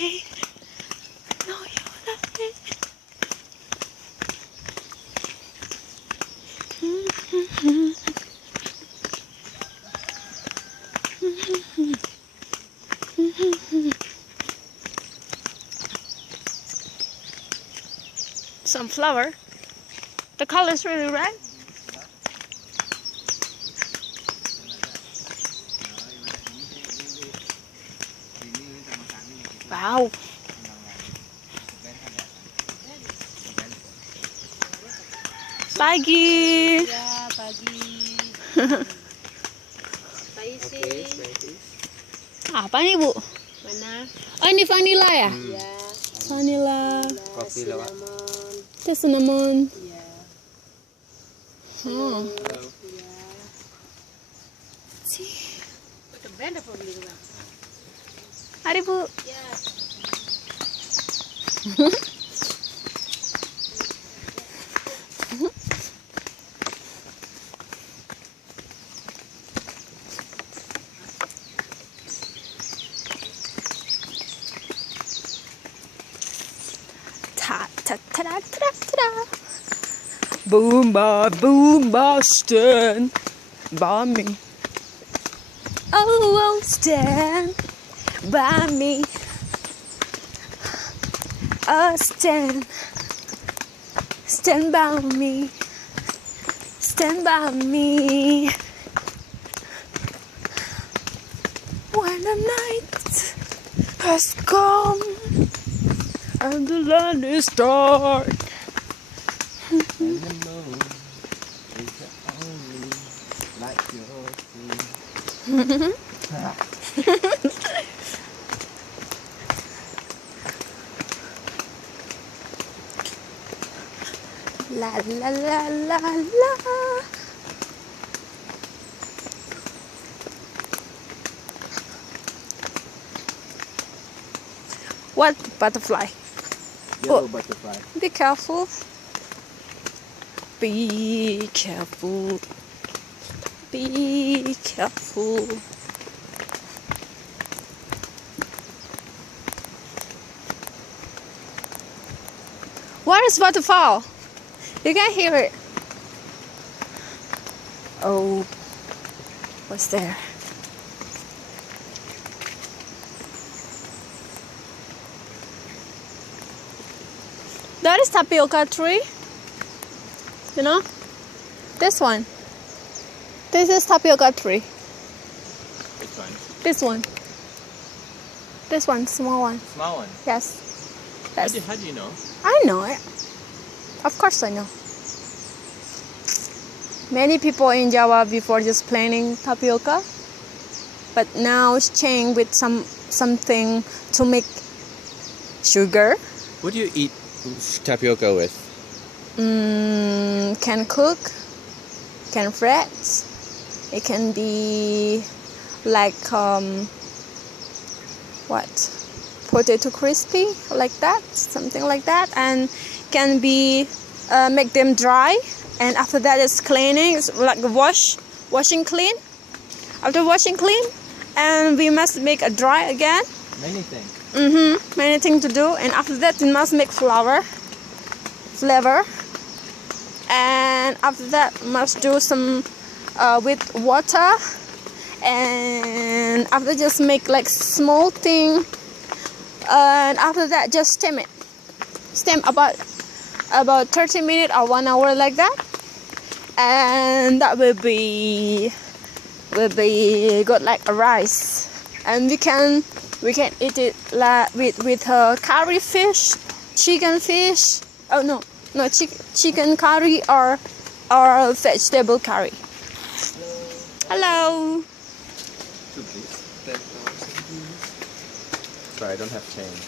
me. No, you love me. Some flower. The color is really red. Wow. Pagi. Ya, pagi. Apa nih, Bu? Mana? Oh, ini vanilla ya? Ya. Vanilla. Kopi lewat. Itu cinnamon. Ya. Oh. Ya. Benda apa beli bang? Mari, Bu. Ya. Ta ta ta ta ta ta. Boom ba stand by me. Oh, stand by me. Oh, stand by me. Stand by me. When the night has come and the land is dark. And the moon is the only light you'll see. La la la la la. What butterfly? Yellow butterfly. Be careful. Be careful. Be careful. Where is waterfall? You can hear it. Oh, what's there? That is tapioca tree. You know? This one. This is tapioca tree. Which one? This one. This one, small one. Small one. Yes. How That's, do you know? I know it. Of course I know. Many people in Java before just planting tapioca, but now it's changed with something to make sugar. What do you eat tapioca with? Can cook, can fry. It can be like potato crispy, like that, something like that, and can be make them dry, and after that it's cleaning. It's like washing clean. After washing clean, and we must make a dry again. Many things. Many things to do, and after that we must make flavor, and after that must do some with water, and after just make like small thing, and after that just steam it. Steam about 30 minutes or 1 hour like that, and that will be good like a rice, and we can eat it like with curry fish, chicken fish. Oh no, chicken curry or vegetable curry. Hello. Two, please. Sorry, I don't have change.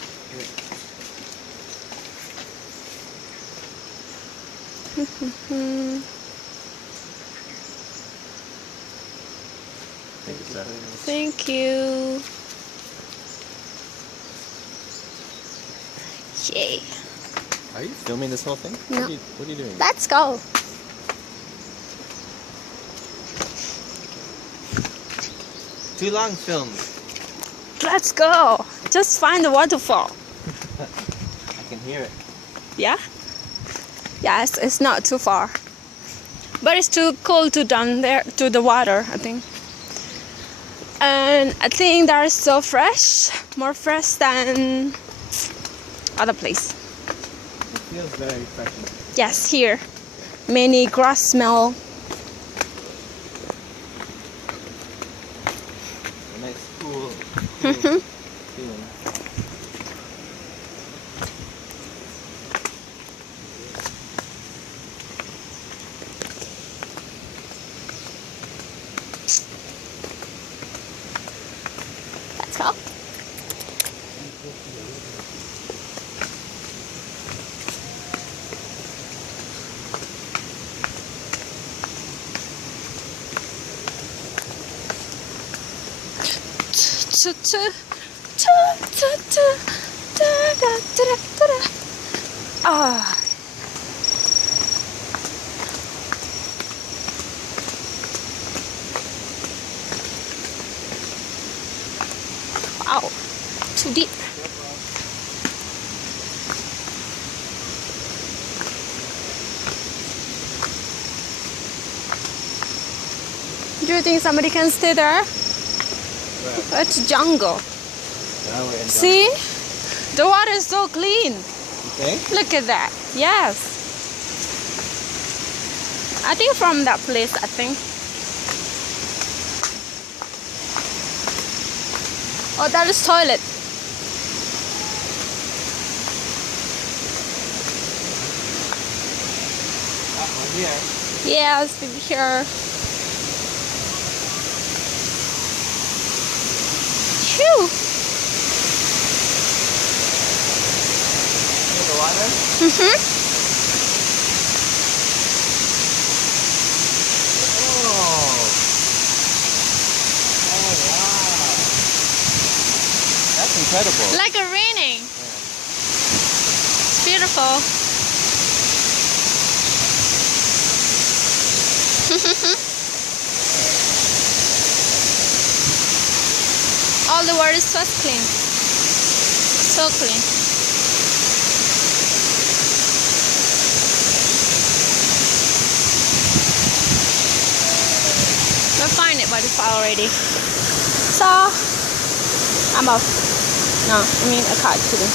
Thank you, sir. Thank you. Yay. Are you filming this whole thing? No. What are you doing? Let's go. Too long filmed. Let's go. just find the waterfall. I can hear it. Yeah? Yeah, it's not too far. But it's too cold to down there to the water, I think. And I think that is so fresh, more fresh than other place. It feels very refreshing. Yes, here. Many grass smell. A nice cool feeling. Let's go. Ah. Wow, too deep. Do you think somebody can stay there? Right. It's jungle. Now we're in See? The water is so clean. Okay. Look at that. Yes. I think from that place, I think. Oh, that is toilet. Here. Yes, here. Phew. See the water? Mm-hmm. Oh. Oh wow. That's incredible. Like a raining. It's beautiful. All the water is so clean. So clean. We'll find it by the file already. So I'm off. No, I mean a card too.